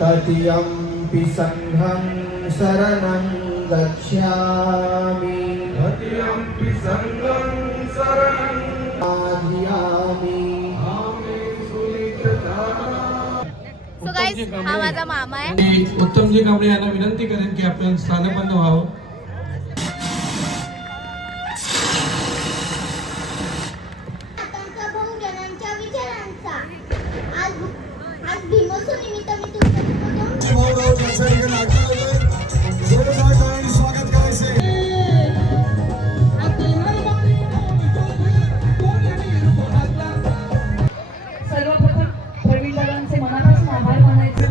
ततियम्पि संघं शरणं गच्छामि ततियम्पि संघं शरणं आधियामि। सो गाइस हा माझा मामा आहे. उत्तमजी कांबळे यांना विनंती करेन की आपण स्थानबद्ध व्हावं. स्वागत करायचे. सर्वप्रथम प्रवीण दादांचे मनापासून आभार मानायचे.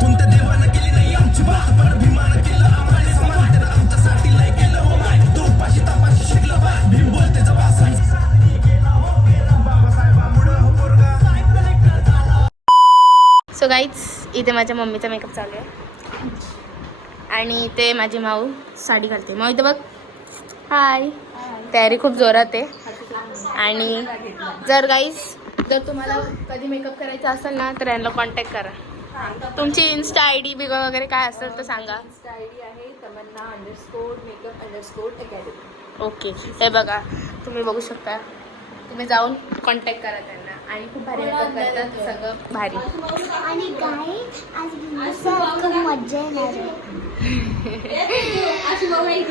कोणत्या देवानं केली नाही आमची बात पण भीमान केलं आम्हाला समान त्यानं आमच्यासाठी लय केलं हो माय तो पाशी तपाशी शिकलं बा भीम बोलते जबा सो गाईज इथे माझ्या मम्मीचा मेकअप चालू आहे आणि इथे माझी माऊ साडी घालते. माऊ इथे बघ. हाय. तयारी खूप जोरात आहे. आणि जर गाईज जर तुम्हाला कधी मेकअप करायचा असेल ना तर यांना कॉन्टॅक्ट करा. तुमची इन्स्टा आय डी बिगा वगैरे काय असेल तर सांगा. इन्स्टा आयडी आहे तमन्ना_makeup_academy. ओके. हे बघा तुम्ही बघू शकता. तुम्ही जाऊन कॉन्टॅक्ट करा त्यांना आणि खूप भारी मेकअप करतात. सगळं भारी. आणि काय आज खूप मजा येणार आहे.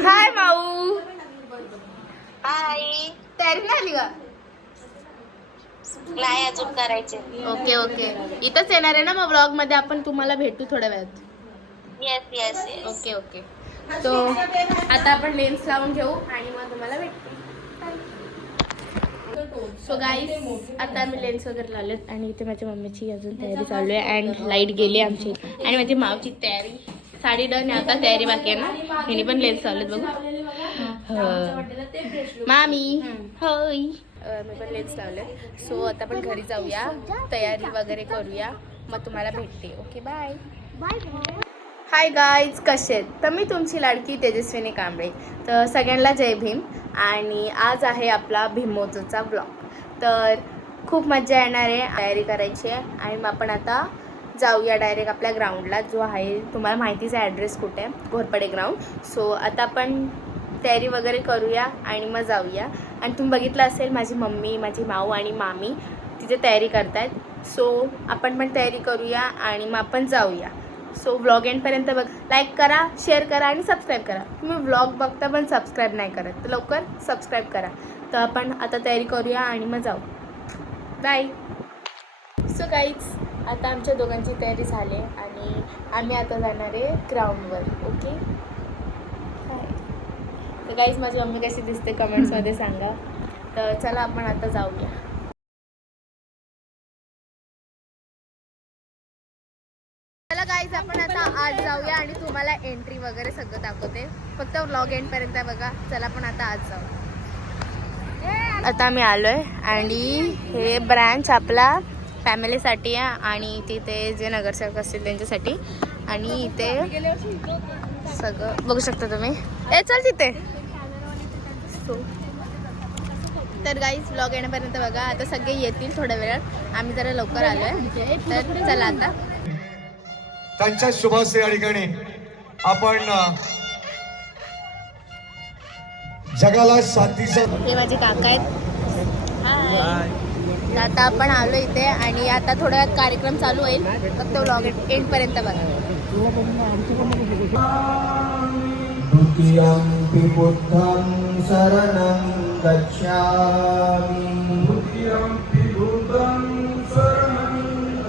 हाय माऊ. हाय. तयारी नाही आली का? नाही अजून करायचे. Okay okay. इथंच येणार आहे ना मग व्लॉग मध्ये आपण तुम्हाला भेटू थोड्या वेळात. Yes yes yes. Okay okay. तो आता आपण लेन्स लावून घेऊ आणि मग तुम्हाला भेटते. सो गाईज आता आम्ही लेन्स वगैरे लावलेत आणि इथे माझ्या मम्मीची अजून तयारी चालू आहे अँड लाईट गेली आमची आणि माझी मावची तयारी. साडी डन आहे आता तयारी बाकी आहे ना. हिने पण लेन्स लावलेत बघू. मामी होय. मी पण लेन्स लावले. सो आता आपण घरी जाऊया तयारी वगैरे करूया मग तुम्हाला भेटते. Okay bye bye. Hi guys कसे आहेत. तर मी तुमची लाडकी तेजस्विनी कांबळे. तर सगळ्यांना जय भीम. आणि आज आहे आपला भीमोत्सवचा ब्लॉग. तर खूप मजा येणार आहे. तयारी करायची आहे आणि मग आपण आता जाऊया डायरेक्ट आपल्या ग्राउंडला जो आहे तुम्हाला माहितीच आहे ॲड्रेस कुठे आहे. घोरपडे ग्राउंड. सो आता आपण तयारी वगैरे करूया आणि मग जाऊया. आणि तुम्ही बघितलं असेल माझी मम्मी माझी माऊ आणि मामी तिथे तयारी करतायत. सो आपण पण तयारी करूया आणि मग आपण जाऊया. सो व्लॉग एंडपर्यंत बघ. लाईक करा शेअर करा आणि सबस्क्राईब करा. तुम्ही व्लॉग बघता पण सबस्क्राईब नाही करत तर लवकर सबस्क्राईब करा. तर आपण आता तयारी करूया आणि मग जाऊ. बाय. सो गाईज आता आमच्या दोघांची तयारी झाली आणि आम्ही आता जाणार आहे ग्राउंडवर. ओके. तर गाईज माझी मम्मी कशी दिसते कमेंट्समध्ये सांगा. तर चला आपण आता जाऊया. चला गाईज आपण आता आज जाऊया आणि तुम्हाला एंट्री वगैरे सगळं दाखवते. फक्त व्लॉग एंडपर्यंत बघा. चला आपण आता आज जाऊ. आता आम्ही आलो आहे आणि हे ब्रँच आपला फॅमिलीसाठी आहे आणि तिथे जे नगरसेवक असतील त्यांच्यासाठी. आणि इथे सगळं बघू शकता तुम्ही. चल तिथे. तर गाईज व्लॉग येण्यापर्यंत बघा. आता सगळे येतील थोड्या वेळात. आम्ही जरा लवकर आलो आहे. तर चला आता त्यांच्या शुभाशय या ठिकाणी आपण जगाला शांतीचं. हे माझे काका आहेत. हाय. तर आता आपण आलो इथे आणि आता थोड्या वेळात कार्यक्रम चालू होईल. फक्त व्लॉग एंडपर्यंत बघा. द्वितीयम्पि बुद्धं शरणं गच्छामि द्वितीयम्पि बुद्धं शरणं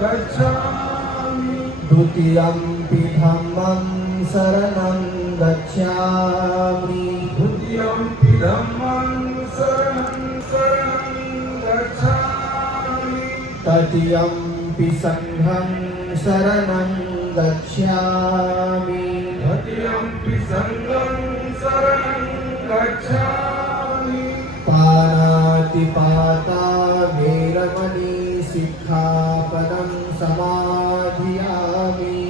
गच्छामि द्वितीयम्पि धम्मं शरणं गच्छामि द्वितीयम्पि धम्मं शरणं गच्छामि ततियम्पि संघं शरणं गच्छामि ततियम्पि संघं शरणं गच्छामि पानातिपाता वेरमणि सिक्खापदं समाधियामि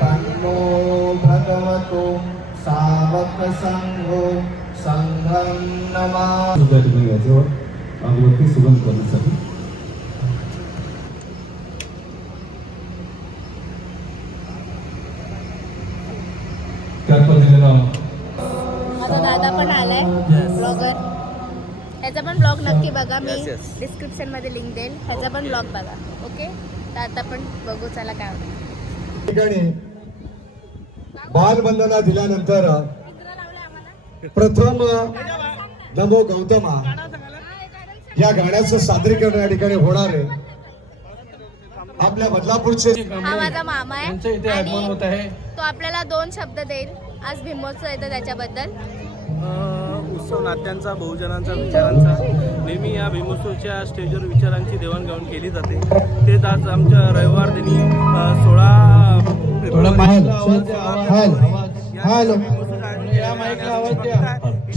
तन्नो भगवतो सावक संघो संघं नमामि. सुद्धा ठिकाणी याच्यावर अगरबत्ती सुगंध करण्यासाठी त्या पद्धतीनं माझा दादा पण आलाय ब्लॉगर. ह्याचा पण ब्लॉग नक्की बघा, मी डिस्क्रिप्शन मध्ये लिंक देईल. ह्याचा पण ब्लॉग बघा. ओके, तर आता पण बघू चला काय होतं. ठिकाणी बालवंदना दिल्यानंतर प्रथम नमो गौतमा या गाण्याचं सादरीकरण या ठिकाणी होणार आहे. आपल्या बदलापूरचे हा माझा मामा आहे यांचं इथे आगमन होत आहे. तो आपल्याला 2 शब्द देईल. आज भीमोत्सव येतो त्याच्याबद्दल. उत्सव नात्यांचा, बहुजनांचा, विचारांचा. नेहमी या भीमोत्सवच्या स्टेजवर विचारांची देवाणघेवाण केली जाते. तेच आज आमच्या रविवार दिनी 16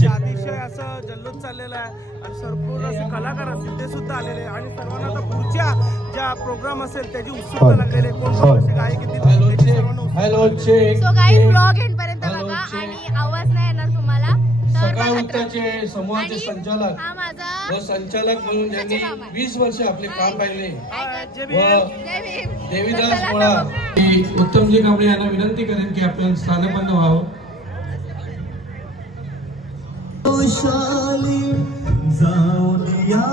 अतिशय असं जल्लोष चाललेला आहे आणि संपूर्ण असे कलाकार असतील ते सुद्धा आलेले आहे आणि सर्वांना आता पुढच्या ज्या प्रोग्राम असेल त्याची उत्सुकता लागलेली आहे. कोण कसे गायक येतील त्याची सर्वांना उत्सुकता. सो गाईज ब्लॉग एंड पर्यंत बघा आणि आवाज नाही येणार तुम्हाला. तर सकाळ बघा. वृत्ताचे समूहाचे आणि संचालक हा माझा व संचालक म्हणून त्यांनी 20 वर्ष आपले काम पाहिले जय व भीम. देवीदास चला पोळा आता बघा. की उत्तमजी कांबळे यांना विनंती करेन की आपण स्थानपन्न व्हावं. जाऊन या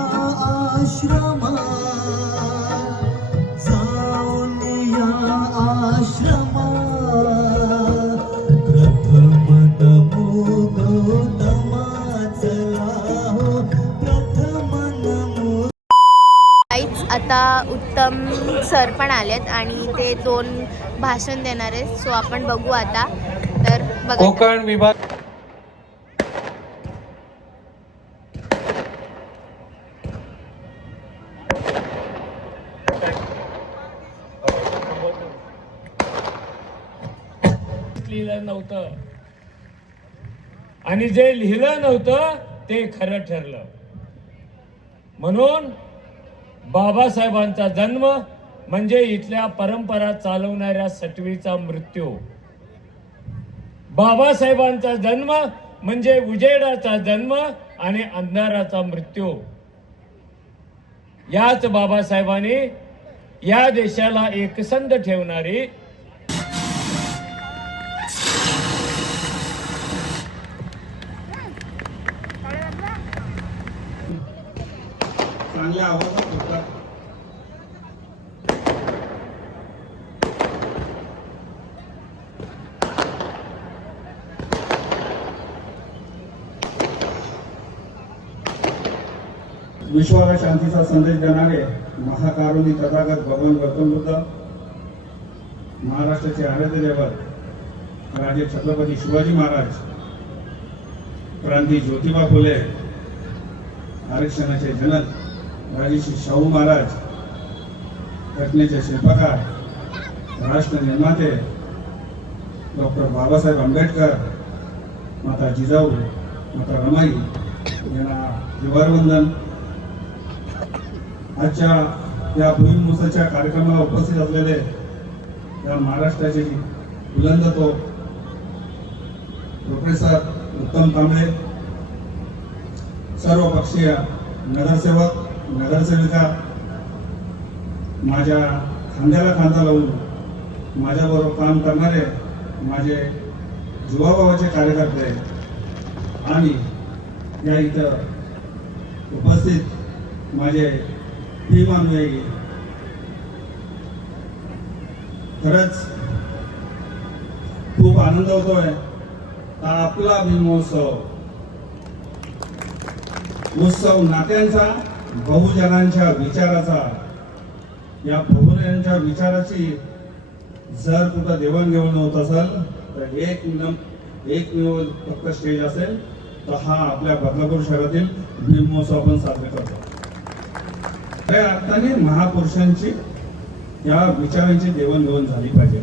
आश्रमा, जाऊन या आश्रमा, प्रथम नमो गौतमा, चला हो प्रथम नमो. काहीच आता उत्तम सर पण आलेत आणि ते 2 भाषण देणार आहेत. सो आपण बघू आता. तर बघा. कोकण विभाग लिहिलं नव्हतं आणि जे लिहिलं नव्हतं ते खरं ठरलं. म्हणून बाबासाहेबांचा जन्म म्हणजे इथल्या परंपरा चालवणाऱ्या सटवीचा मृत्यू. बाबासाहेबांचा जन्म म्हणजे उजेडाचा जन्म आणि अंधाराचा मृत्यू. याच बाबासाहेबांनी या देशाला एकसंध ठेवणारी चांगल्या आवाजात होतात. विश्वाला शांतीचा संदेश देणारे महाकारुणी तथागत भगवान गौतम बुद्ध, महाराष्ट्राचे आराध्य दैवत राजे छत्रपती शिवाजी महाराज, क्रांती ज्योतिबा फुले, आरक्षणाचे जनक राजर्षी शाहू महाराज, घटनेचे शिल्पकार, राष्ट्र निर्माते डॉक्टर बाबासाहेब आंबेडकर, माता जिजाऊ, माता रमाई यांना त्रिवारवंदन. आजच्या या भूमिमोत्सवाच्या कार्यक्रमाला उपस्थित असलेले या महाराष्ट्राचे बुलंदतो प्रोफेसर उत्तम कांबळे, सर्व पक्षीय नगरसेवक, नगरसेविका, माझ्या खांद्याला खांदा लावून माझ्याबरोबर काम करणारे माझे जीवाभावाचे कार्यकर्ते आणि या इथं उपस्थित माझे भीमानुयायी, खरंच खूप आनंद होतोय. आपला भीमोत्सव उत्सव नात्यांचा, बहुजनांच्या विचाराचा. या बहुजनांच्या विचाराची जर कुठं देवाणघेवाण होत असेल तर एकमेव फक्त स्टेज असेल तर हा आपल्या बदलापूर शहरातील भीमोत्सव आपण साजरा करतो. त्या अर्थाने महापुरुषांची या विचारांची देवाणघेवाण झाली पाहिजे.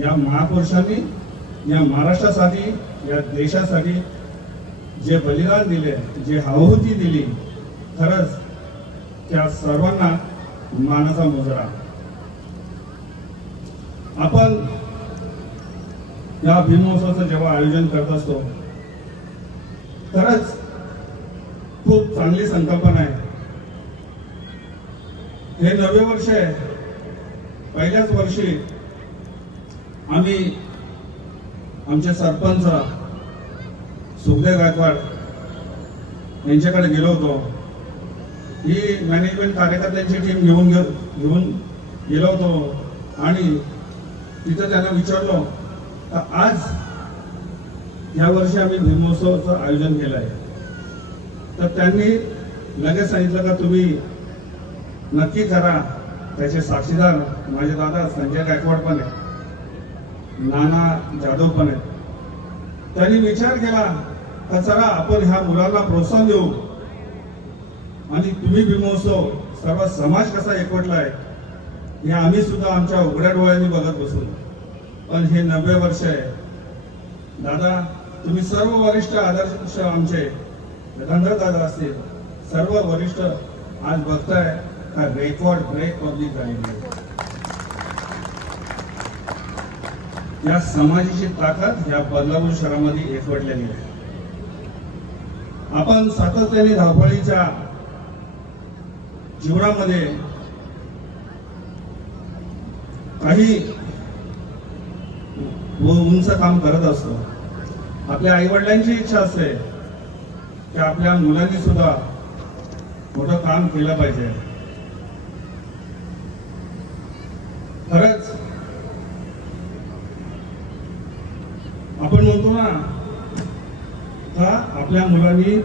या महापुरुषांनी या महाराष्ट्रासाठी, या देशासाठी जे बलिदान दिले, जे आहुती दिली, खरंच त्या सर्वांना मानाचा मुजरा. आपण या भीमोत्सवाचं जेव्हा आयोजन करत असतो खरंच खूप चांगली संकल्पना आहे. हे नवे वर्ष आहे. पहिल्याच वर्षी आम्ही आमचे सरपंच सुखदेव गायकवाड यांच्याकडे गेलो होतो. ही मॅनेजमेंट कार्यकर्त्यांची टीम घेऊन गेलो होतो आणि तिथं त्यांना विचारलो तर आज या वर्षी आम्ही भीमोत्सवाचं आयोजन केलं आहे. तर त्यांनी लगेच सांगितलं का तुम्ही नक्की करा. त्याचे साक्षीदार माझे दादा संजय गायकवाड पण आहे, नाना जाधव पण आहेत. त्यांनी विचार केला का चला आपण ह्या मुलांना प्रोत्साहन देऊ आणि तुम्ही भीमोत्सव सर्व समाज कसा एकवटला आहे हे आम्ही सुद्धा आमच्या उघड्या डोळ्यांनी बघत बसू. पण हे 90 वर्ष आहे. दादा तुम्ही सर्व वरिष्ठ आदर्श आमचे गंधर दादा असतील सर्व वरिष्ठ आज बघताय का रेकॉर्ड ब्रेक पब्लिक झालेली आहे. या समाजाची ताकद या बदलापूर शहरामध्ये एकवटलेली आहे. आपण सातत्याने धावपळीच्या जीवनामध्ये काही उंच काम करत असतो. आपल्या आई वडिलांची इच्छा असते की आपल्या मुलांनी सुद्धा मोठं काम केलं पाहिजे. खरंच आपण म्हणतो ना का आपल्या मुलांनी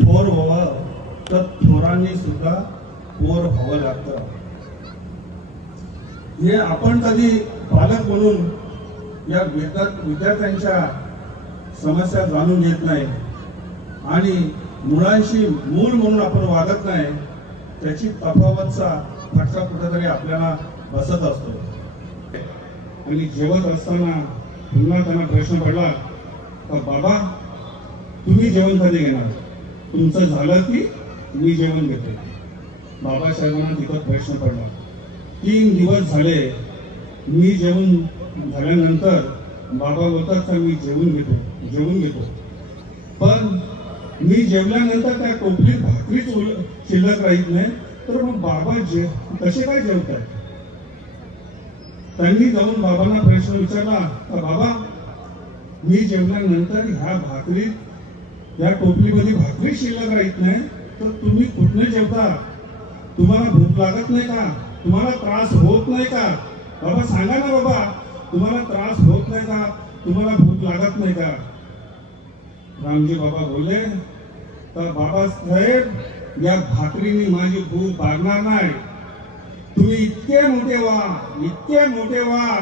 थोर व्हावं तर थोरांनी सुद्धा पोर व्हावं लागतं. हे आपण कधी पालक म्हणून या विद्यार्थ्यांच्या समस्या जाणून घेत नाही आणि मुलांशी मूल म्हणून आपण वागत नाही. त्याची तफावतचा फटका कुठेतरी आपल्याला बसत असतो. आणि जेवत असताना पुन्हा त्यांना प्रश्न पडला का बाबा तुम्ही जेवण कधी घेणार, तुमचं झालं की मी जेवण घेतो. बाबासाहेबांना तिथं प्रश्न पडला. 3 दिवस झाले मी जेवण झाल्यानंतर बाबा बोलतात का मी जेवून घेतो. पण मी जेवल्यानंतर त्या टोपलीत भाकरीच शिल्लक राहत नाही तर मग बाबा कसे काय जेवताय. त्यांनी जाऊन बाबांना प्रश्न विचारला का बाबा मी जेवल्यानंतर ह्या भाकरीत या टोपलीमध्ये भाकरी शिल्लक राहत नाही तर तुम्ही कुठने जेवता. तुम्हाला भूक लागत नाही का, तुम्हाला त्रास होत नाही का. बाबा सांगा ना बाबा तुम्हाला त्रास होत नाही का, तुम्हाला भूक लागत नाही का. रामजी बाबा बोलले तर बाबासाहेब या भाकरीने माझी भूक भागणार नाही. तुम्ही इतके मोठे व्हा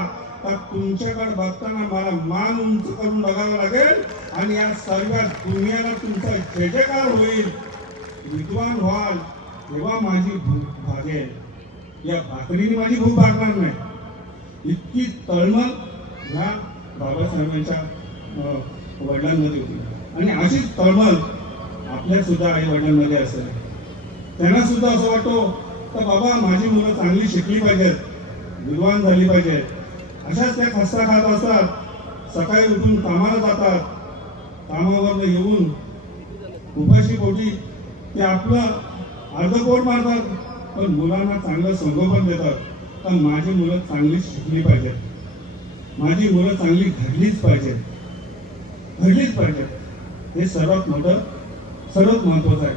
तर तुमच्याकडे बघताना मला मान उंच करून बघावं लागेल आणि या सर्व दुनियाला तुमचा जय जयकार होईल. विद्वान व्हाल तेव्हा माझी भूक भागेल. या भाकरीने माझी भूक भागणार नाही. इतकी तळमळ ह्या बाबासाहेबांच्या वडिलांमध्ये होती आणि अशीच तळमळ आपल्या सुद्धा आई वडिलांमध्ये असेल. त्यांना सुद्धा असं वाटतो तर बाबा माझी मुलं चांगली शिकली पाहिजेत, विद्वान झाली पाहिजेत. अशाच त्या खस्ता खात असतात. सकाळी उठून कामाला जातात, कामावरनं येऊन उपाशी पोटी ते आपलं अर्धपोट मारतात पण मुलांना चांगलं संगोपन देतात. तर माझी मुलं चांगली शिकली पाहिजेत, माझी मुलं चांगली घडलीच पाहिजेत. हे सर्वात महत्वाचं आहे.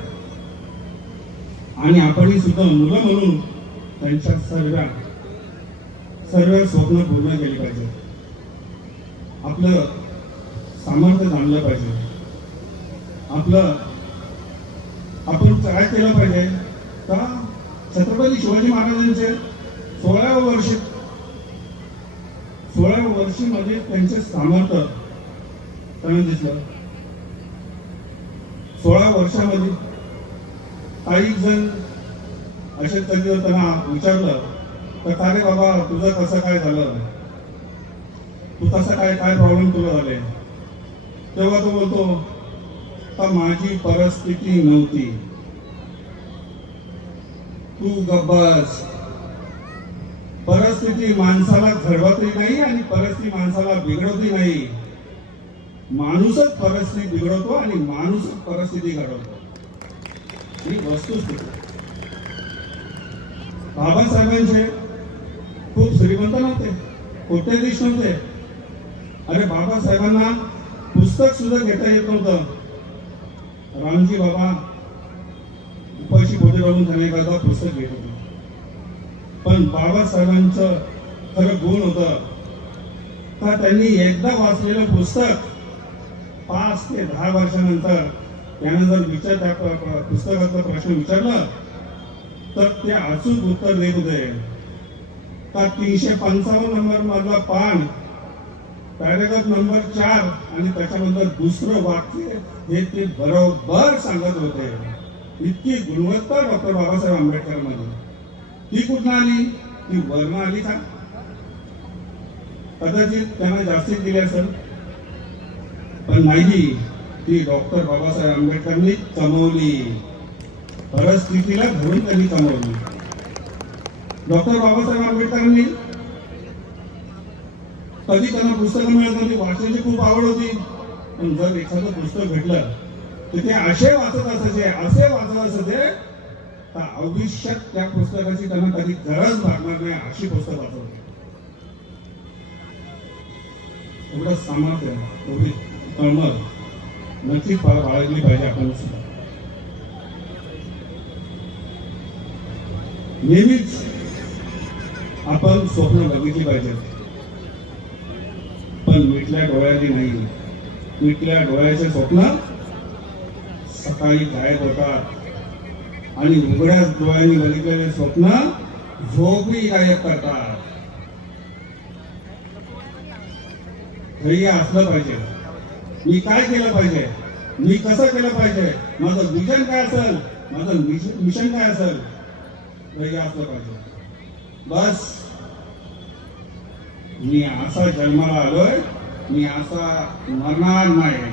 आणि आपणही सुद्धा मुलं म्हणून त्यांच्या सर्व स्वप्न पूर्ण केली पाहिजे. आपलं सामर्थ्य जाणलं पाहिजे. आपण काय केलं पाहिजे का छत्रपती शिवाजी महाराजांचे 16व्या वर्षी मध्ये त्यांचे सामर्थ्य त्यांना दिसलं. 16 वर्षामध्ये काही जण असे कधी त्यांना विचारलं तर का रे बाबा तुझं कसं काय झालं, तू कसं काय प्रॉब्लेम तुला झाले. तेव्हा तो बोलतो का माझी परिस्थिती नव्हती. तू गब्बस. परिस्थिती माणसाला घडवतही नाही आणि परिस्थिती माणसाला बिघडवती नाही. माणूसच परिस्थिती बिघडवतो आणि माणूसच परिस्थिती घडवतो. ही वस्तुस्थिती. बाबासाहेबांचे खूप श्रीमंत नव्हते, कोट्याधीश नव्हते. अरे बाबासाहेबांना पुस्तक सुद्धा घेता येत नव्हतं. रामजी बाबा उपाशी पोटी राहून जाण्याकरता पुस्तक घेत होते. पण बाबासाहेबांचं खरं गुण होतं का त्यांनी एकदा वाचलेलं पुस्तक 5 ते 10 वर्षानंतर त्यानं जर त्या पुस्तकाचा प्रश्न विचारला तर ते अचूक उत्तर देत होते. का 355 नंबर मधला पान, पॅराग्राफ नंबर 4 आणि त्याच्यानंतर दुसरं वाक्य हे ते बरोबर सांगत होते. इतकी गुणवत्ता डॉक्टर बाबासाहेब आंबेडकर मध्ये. ती कुठं आली? ती वर्ण आली का? कदाचित त्यांना जास्तीत दिली असेल, पण नाही, ती डॉक्टर बाबासाहेब आंबेडकरांनी कमवली. परिस्थितीला धरून त्यांनी कमवली. डॉक्टर बाबासाहेब आंबेडकरांनी कधी त्यांना पुस्तकं मिळत नव्हती, वाचण्याची खूप आवड होती. पण जर एखादं पुस्तक भेटलं तर ते असे वाचत असायचे तर आयुष्यात त्या पुस्तकाची त्यांना कधी गरज लागणार नाही अशी पुस्तक वाचत होती. एवढं सामर्थ्य, एवढी तळमळ नक्कीच बाळगली पाहिजे आपण सुद्धा. नेहमीच आपण स्वप्न बघितली पाहिजे, पण मिटल्या डोळ्याने नाही. मिटल्या डोळ्याचे स्वप्न सकाळी गायब होतात आणि उघड्या डोळ्यांनी बघितलेले स्वप्न झोपही गायब करतात. ध्येय असलं पाहिजे. मी काय केलं पाहिजे, मी कसं केलं पाहिजे, माझं विजन काय असेल, माझं मिशन काय असेल, ध्येय असलं पाहिजे. बस मी असा जन्माला आलोय, मी असा मरणार नाही.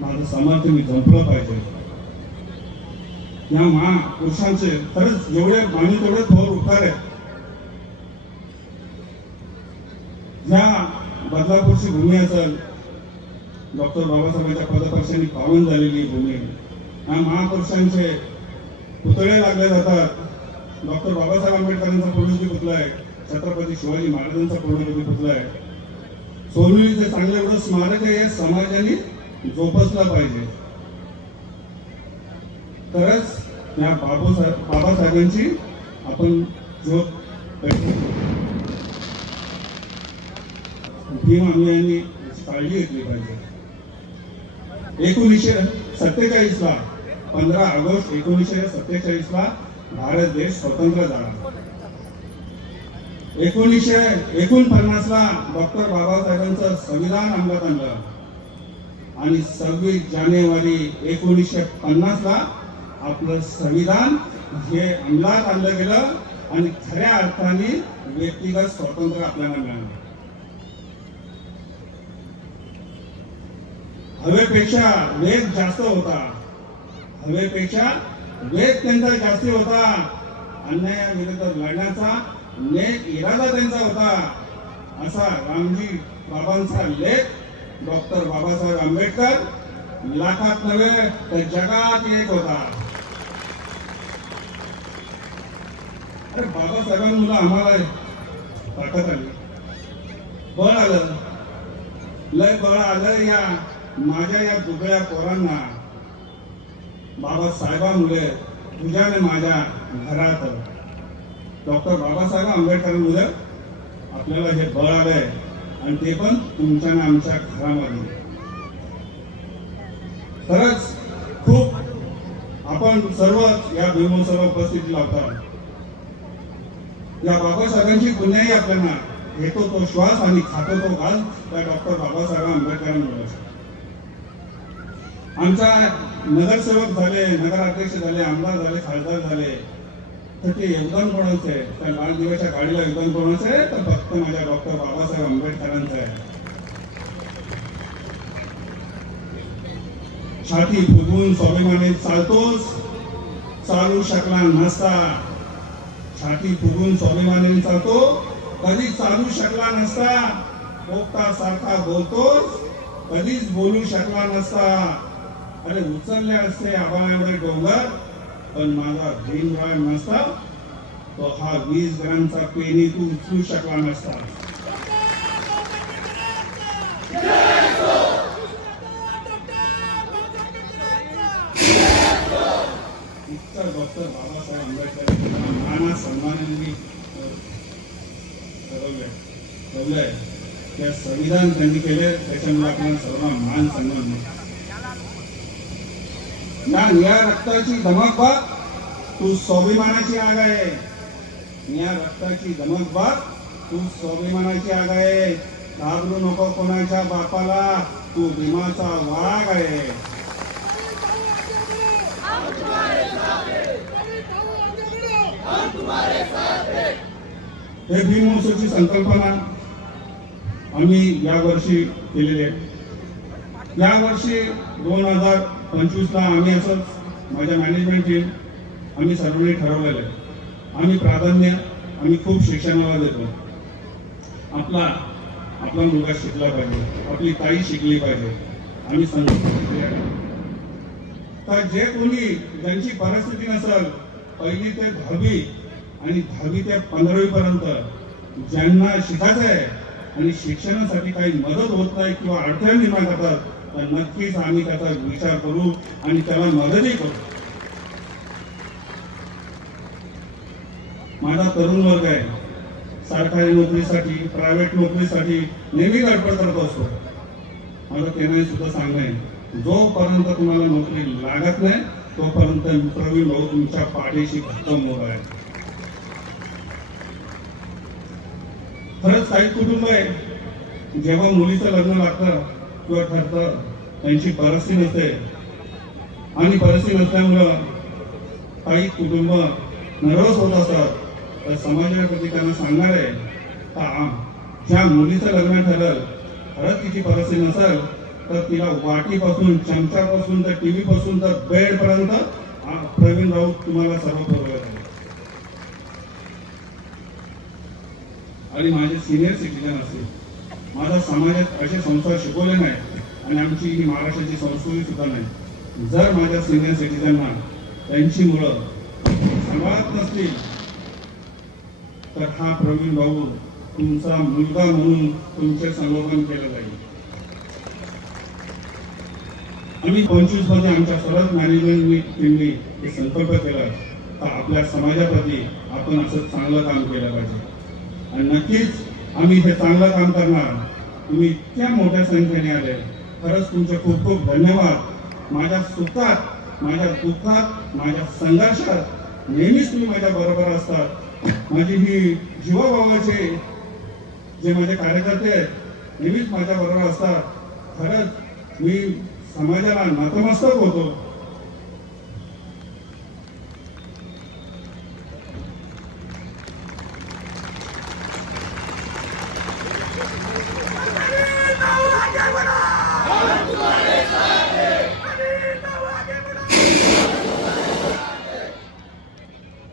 माझं सामर्थ्य मी जपलं पाहिजे. या महापुरुषांचे खरंच जेवढे मानू तेवढे थोर उपकार आहेत. ज्या बदलापूरची भूमी असेल, डॉक्टर बाबासाहेबांच्या पदस्पर्शांनी पावन झालेली भूमी, या महापुरुषांचे पुतळे लागले जातात. डॉक्टर बाबासाहेब आंबेडकरांचा पूर्णजी पुतळा आहे, छत्रपती शिवाजी महाराजांचा पूर्णजी पुतळा आहे. सोनुलीचं चांगलं एवढं स्मारक आहे, हे समाजाने जोपासला पाहिजे. तरच या बाबासाहेबांची आपण ज्योत भीम आंबेडकरांनी काळजी घेतली पाहिजे. 1947 ला 15 ऑगस्ट 1947 ला भारत देश स्वतंत्र झाला. 1949 ला डॉक्टर बाबासाहेबांचं संविधान अंमलात आणलं आणि 26 जानेवारी 1950 ला आपलं संविधान हे अंमलात आणलं गेलं आणि खऱ्या अर्थाने व्यक्तिगत स्वातंत्र्य आपल्याला मिळालं. हवेपेक्षा वेग जास्त होता, हवेपेक्षा वेग त्यांचा जास्ती होता. अन्यायाविरुद्ध लढण्याचा नेक इरादा त्यांचा होता. असा रामजी बाबांचा लेख डॉक्टर बाबासाहेब आंबेडकर लाखात नव्हे तर जगात एक होता. अरे बाबासाहेबांमुळे आम्हाला ताकद आली, बळ आलं, लय बळ आलं. या माझ्या या दुबळ्या पोरांना बाबासाहेबांमुळे तुझ्याने माझ्या घरात डॉक्टर बाबासाहेब आंबेडकरांमुळे आपल्याला हे बळ आलंय आणि ते पण तुमच्या आमच्या घरामध्ये. खरंच खूप आपण सर्व या भीमोत्सवाला उपस्थिती लावतात. या बाबासाहेबांची पुण्याही आपल्याला घेतो तो श्वास आणि खातो तो घास त्या डॉक्टर बाबासाहेब आंबेडकरांमुळे. आमचा नगरसेवक झाले, नगराध्यक्ष झाले, आमदार झाले, खासदार झाले, तर ते योगदान कोणाचं आहे? त्या लाल दिव्याच्या गाडीला योगदान कोणाचं आहे? तर फक्त माझ्या डॉक्टर बाबासाहेब आंबेडकरांचं आहे. छाती फुगवून स्वाभिमानी चालतोच, चालू शकला नसता. छाती फुगवून स्वाभिमानी चालतो, कधी चालू शकला नसता. पोपटा सारखा बोलतोस कधीच बोलू शकला नसता. अरे उचलले असते आबाळे डोंगर, पण माझा भीमराय नसता तो हा 20 ग्रामचा पेनी तू उचलू शकला नसता. इतकं डॉक्टर बाबासाहेब आंबेडकर नाना सन्मानांनी ठरवलंय. त्या संविधान त्यांनी केले, त्याच्यामुळे आपल्याला सर्वांना मान सन्मान मिळतो. या निळ्या रक्ताची धमक बघ, तू स्वाभिमानाची आग आहे. निळ्या रक्ताची धमक बघ, तू स्वाभिमानाची आग आहे. घाबरू नको कोणाच्या बापाला, तू भीमाचा वाघ आहे. हे भीमोत्सवाची संकल्पना आम्ही यावर्षी केलेली आहे. यावर्षी 2025 ला आम्ही असंच माझ्या मॅनेजमेंट टीम आम्ही सर्वांनी ठरवलेलं आहे. आम्ही प्राधान्य खूप शिक्षणाला देतो. आपला मुलगा शिकला पाहिजे, आपली ताई शिकली पाहिजे. आम्ही तर जे कोणी ज्यांची परिस्थिती नसेल, 1ली ते 10वी आणि 10वी ते 15वी पर्यंत ज्यांना शिकायचं आहे आणि शिक्षणासाठी काही मदत होत नाही किंवा अडथळे निर्माण करतात, तर नक्कीच आम्ही त्याचा विचार करू आणि त्याला मदतही करू. माझा तरुण वर्ग आहे, सरकारी नोकरीसाठी, प्रायव्हेट नोकरीसाठी नेहमी धडपड करत असतो. माझं त्यांना सुद्धा सांगणं आहे, जोपर्यंत तुम्हाला नोकरी लागत नाही तोपर्यंत प्रवीण भाऊ तुमच्या पाठीशी भक्कम उभा आहे. खरंच काही कुटुंब आहे, जेव्हा मुलीचं लग्न लागतं किंवा ठरतं, त्यांची परिस्थिती नसते आणि परिस्थिती नसल्यामुळं काही कुटुंब नर्वस होत असतात. तर समाजाप्रती त्यांना सांगणार आहे, ज्या मुलीचं लग्न ठरलं, खरंच तिची परिस्थिती नसेल तर तिला वाटीपासून, चमच्यापासून तर टीव्ही पासून तर बेड पर्यंत प्रवीण भाऊ तुम्हाला सर्व पुरवत आहे. आणि माझे सिनियर सिटीजन असतील, माझ्या समाजात असे संस्कार शिकवले नाही आणि आमची ही महाराष्ट्राची संस्कृती सुद्धा नाही. जर माझ्या सिनियर सिटीजनना त्यांची मुलं सांभाळत नसतील तर हा प्रवीण भाऊ तुमचा मुलगा म्हणून तुमचे संगोपन केलं जाईल. आम्ही 25 मध्ये आमच्या सर्व मॅनेजमेंट टीमने हे संकल्प केला तर आपल्या समाजाप्रती आपण असं चांगलं काम केलं पाहिजे. आणि नक्कीच आम्ही हे चांगलं काम करणार. तुम्ही इतक्या मोठ्या संख्येने आले, खरंच तुमचे खूप खूप धन्यवाद. माझ्या सुखात, माझ्या दुःखात, माझ्या संघर्षात नेहमीच तुम्ही माझ्या बरोबर असतात. माझी ही जीवाभावाचे जे माझे कार्यकर्ते आहेत, नेहमीच माझ्या बरोबर असतात. खरंच मी समाजाला नतमस्तक होतो.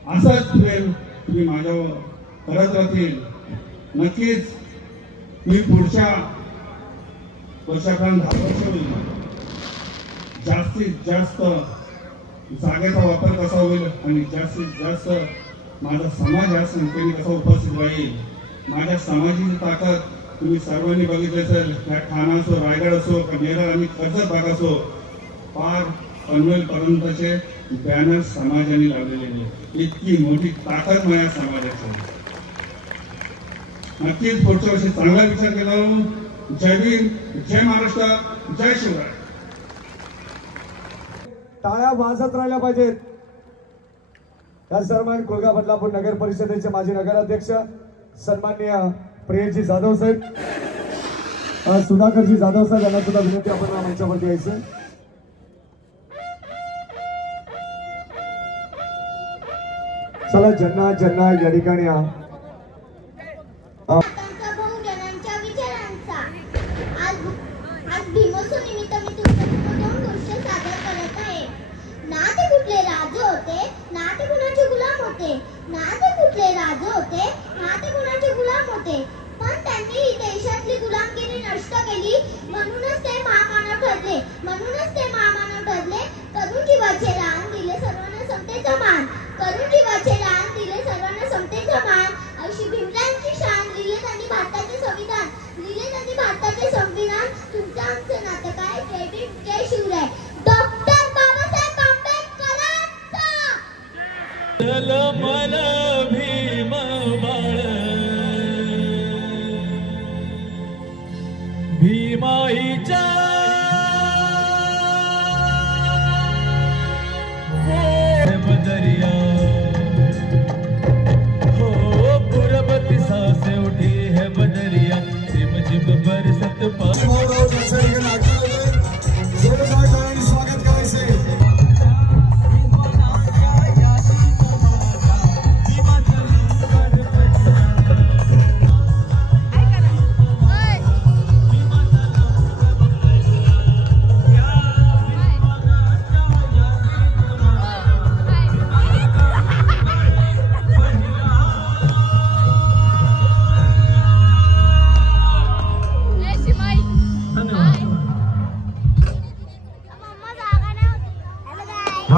असंच प्रेम तुम्ही माझ्यावर करत राहतील. नक्कीच मी पुढच्या वर्षापर्यंत 10 वर्ष होईल. जास्तीत जास्त जागेचा वापर कसा होईल आणि जास्तीत जास्त माझा समाज या संख्येने कसा उपस्थित राहील. माझ्या समाजाची ताकद तुम्ही सर्वांनी बघितले असेल. त्या ठाणा असो, रायगड असो, नेरळ आणि कर्जत भाग असो, पार पनवेल पर्यंतचे बॅनर समाजाने लावलेले आहे. इतकी मोठी ताकद माझ्या समाजाची. नक्कीच पुढच्या वर्षी चांगला विचार केला. जय भीम, जय महाराष्ट्र, जय शिवराय. टाळ्या वाजत राहिल्या पाहिजेत. या सन्मान कोलगा बदलापूर नगर परिषदेचे माजी नगराध्यक्ष सन्माननीय प्रियजी जाधव साहेब, सुधाकरजी जाधव साहेब यांना सुद्धा विनंती आपण मंचावरती यायचं. चला ज्यांना या ठिकाणी बहुजनांच्या विचारांचा आज भीमोत्सव निमित्त मी तुमच्यासमोर 2 गोष्टी सादर करत आहे. ना ते कुठले राजे होते, ना ते कुणाचे गुलाम होते. ना ते कुठले राजे होते, ना ते कुणाचे गुलाम होते. पण त्यांनी ही देशातली गुलामगिरी नष्ट केली. म्हणूनच ते महामानव ठरले. करून जीवाचे रान दिले सर्वांना समतेचा मान. अशी भीमरावांची शान. लिहिले त्यांनी भारताचे संविधान. तुमचं आमचं नातं काय? जय शिवराय. डॉक्टर बाबासाहेब आंबेडकरांचा. मन भीम बाळ भीमाईच्या बदरिया हो पूरबती सासे उठी है बदरिया जिम जिम बरसत स्वागत करायचे.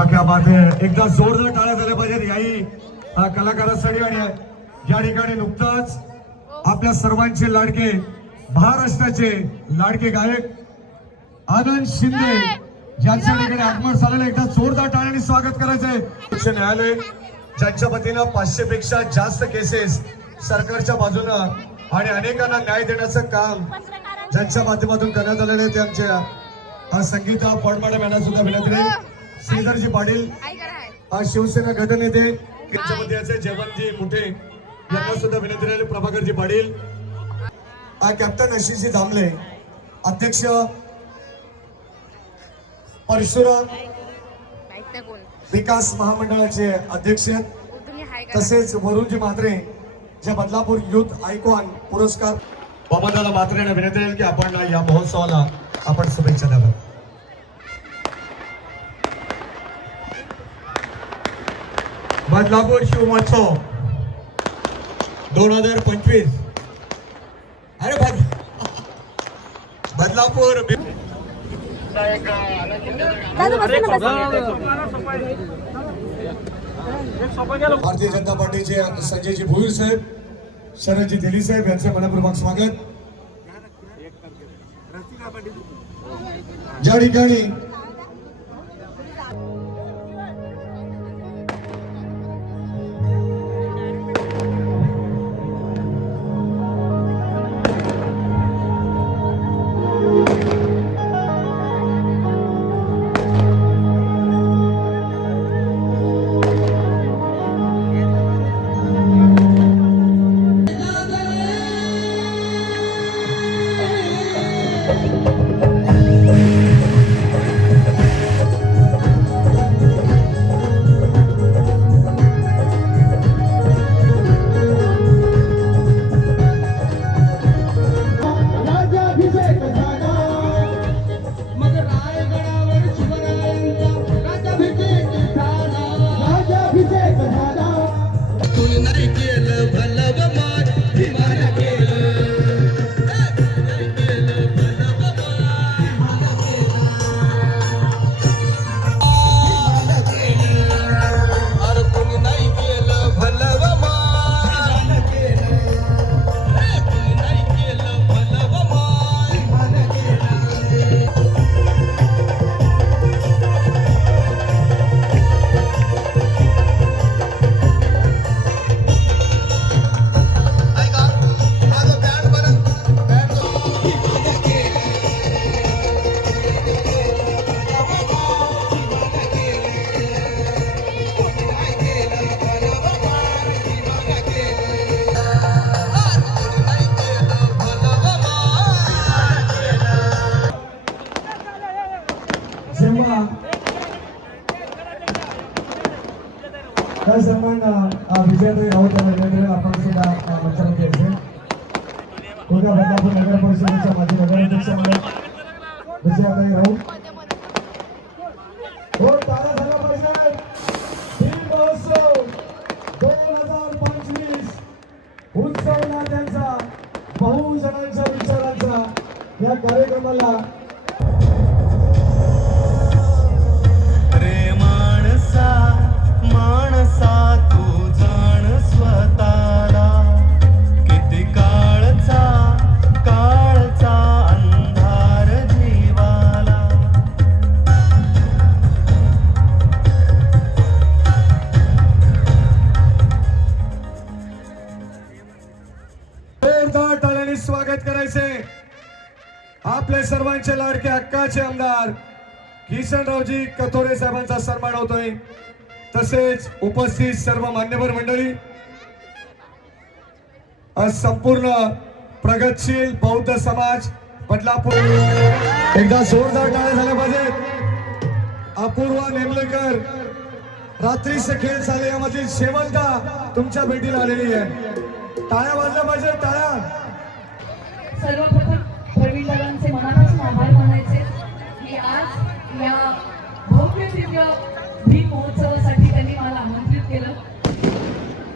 क्या बात आहे. एकदा जोरदार टाळ्या झाल्या पाहिजेत याही कलाकारांसाठी. आणि या ठिकाणी नुकतंच आपल्या सर्वांचे लाडके महाराष्ट्राचे लाडके गायक आनंद शिंदे ज्यांच्या ठिकाणी आगमन झालेलं. एकदा जोरदार टाळ्यांनी स्वागत करायचंय. उच्च न्यायालय ज्यांच्या वतीनं 500 पेक्षा जास्त केसेस सरकारच्या बाजूनं आणि अनेकांना न्याय देण्याचं काम ज्यांच्या माध्यमातून करण्यात आलेलं आहे ते आमच्या संगीता फड मॅडम यांना सुद्धा विनंती आहे. श्रीधरजी पाटील शिवसेना गटनेते जयवंतजी मुठे यांना सुद्धा विनंती राहिली. प्रभाकरजी पाटील कॅप्टन आशिषजी दामले अध्यक्ष परशुराम विकास महामंडळाचे अध्यक्ष तसेच वरुणजी म्हात्रे ज्या बदलापूर युथ आयकॉन पुरस्कार बाबादादा म्हात्रे यांना विनंती राहील की आपण या महोत्सवाला आपण शुभेच्छा द्याव्या. बदलापूर शिव महोत्सव 2025. अरे बदलापूर भारतीय जनता पार्टीचे संजयजी भोईर साहेब, शरदजी दिली साहेब यांचे मनपूर्वक स्वागत. ज्या ठिकाणी काय सन्मान विजयाताई राऊत यांना आपण सुद्धा मंचावर घ्यायचे. कोणत्या बदलापूर नगर परिषदेच्या माजी नगराध्यक्ष विजयाताई राऊत हो टाळा झाला पाहिजे. भीम महोत्सव 2025 उत्सवला त्यांचा या कार्यक्रमाला रे माणसा माणसा तू जाण स्वतःला किती काळचा काळचा अंधार जीवाला जोरदार टाळ्यांनी स्वागत करायचे आपले सर्वांचे लाडके हक्काचे आमदार किसनरावजी कथोरे साहेबांचा सन्मान होतोय. तसेच उपस्थित सर्व मान्यवर मंडळी, आज संपूर्ण प्रगतशील बौद्ध समाज बदलापूर, एकदा जोरदार टाळ्या झाल्या पाहिजेत. अपूर्वा नेमलेकर रात्रीचे खेळ झाले यामधील शेवंता तुमच्या भेटीला आलेली आहे. टाळ्या वाजल्या पाहिजे, टाळ्या. सर्वप्रथम प्रवीण दादांचे मनापासून आभार मानायचे की आज या भव्य दिव्य भीम महोत्सवासाठी त्यांनी मला आमंत्रित केलं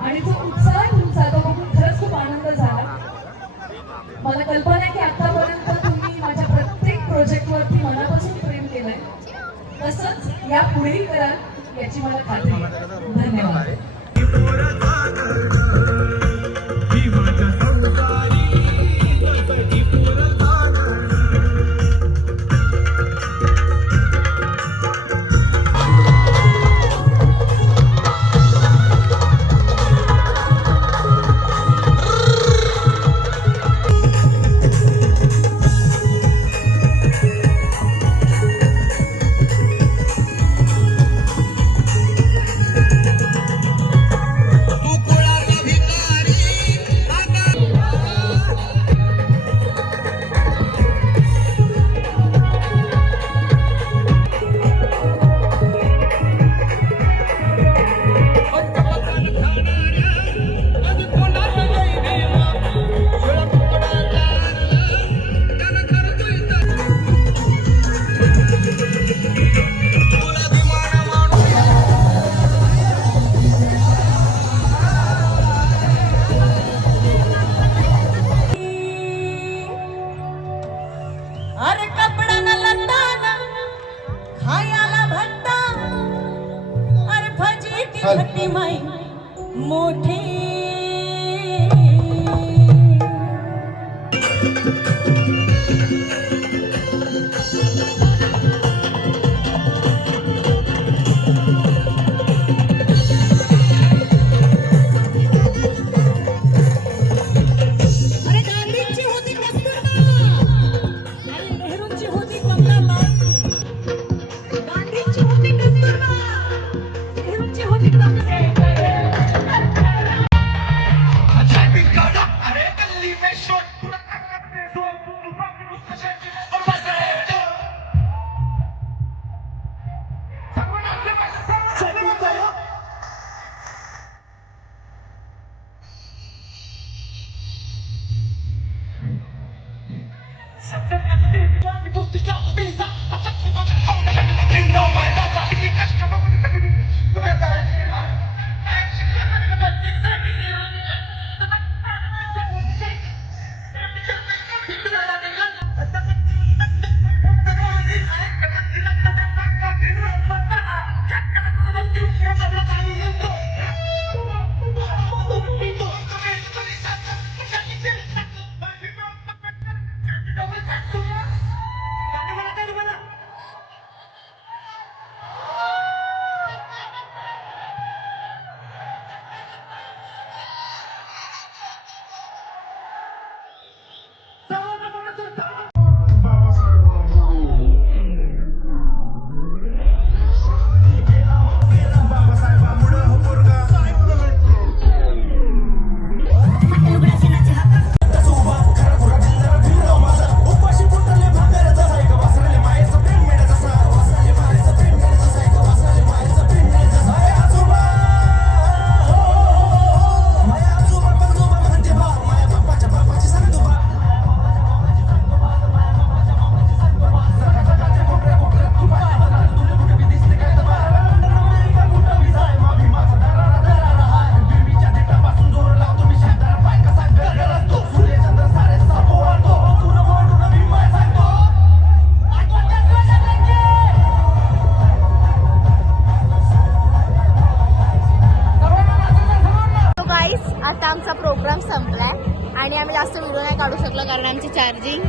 आणि जो उत्साह तुमचा तो बघून खरंच खूप आनंद झाला. मला कल्पना आहे की आतापर्यंत तुम्ही माझ्या प्रत्येक प्रोजेक्टवरती मनापासून प्रेम केलंय, तसंच या पुढेही कराल याची मला खात्री आहे. धन्यवाद. अरे कपडा न लताना खायाला भट्टा अरे भजी ती भट्टी माई मोठी अरे गांधीची होती कस्तुरबा अरे नेहरूंची होती कमलाबाई गांधीची होती कस्तुरबा नेहरूंची होती कमलाबाई आता आमचा प्रोग्राम संपलाय आणि आम्ही जास्त व्हिडिओ नाही काढू शकलो कारण आमची चार्जिंग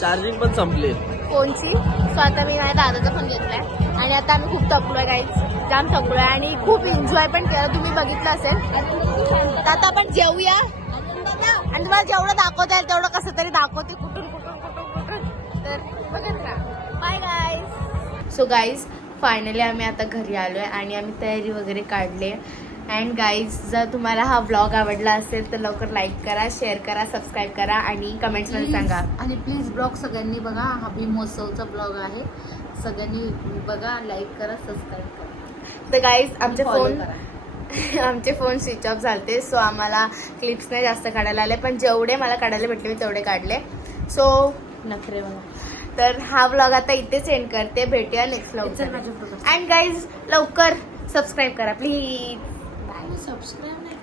चार्जिंग पण संपली फोनची. सो आता मी माझ्या दादाचा फोन घेतलाय आणि आता आम्ही खूप थकलोय गाईज, जाम थकलोय आणि खूप एन्जॉय पण केलं, तुम्ही बघितलं असेल. तर आता आपण जेवूया आणि तुम्हाला जेवढं दाखवता येईल तेवढं कसं तरी दाखवते, कुठून कुठून कुठून कुठून. तर बघत राहा. Bye guys. So guys finally आम्ही आता घरी आलो आहे आणि आम्ही तयारी वगैरे काढली आहे. अँड गाईज जर तुम्हाला हा ब्लॉग आवडला असेल तर लवकर लाईक करा, शेअर करा, सबस्क्राईब करा आणि कमेंट्समध्ये सांगा. आणि प्लीज ब्लॉग सगळ्यांनी बघा, हा भीमोत्सवचा ब्लॉग आहे, सगळ्यांनी बघा, लाईक करा, सबस्क्राईब करा. तर गाईज आमचे Follow फोन करा. आमचे फोन स्विच ऑफ झाले. सो आम्हाला क्लिप्स नाही जास्त काढायला आले, पण जेवढे मला काढायला भेटले मी तेवढे काढले. सो नखरे बघा. तर हा व्लॉग आता इथेच एंड करते. भेटूया नेक्स्ट व्लॉग. अँड गाईज लवकर सबस्क्राईब करा प्लीज. सबस्क्राईब नाही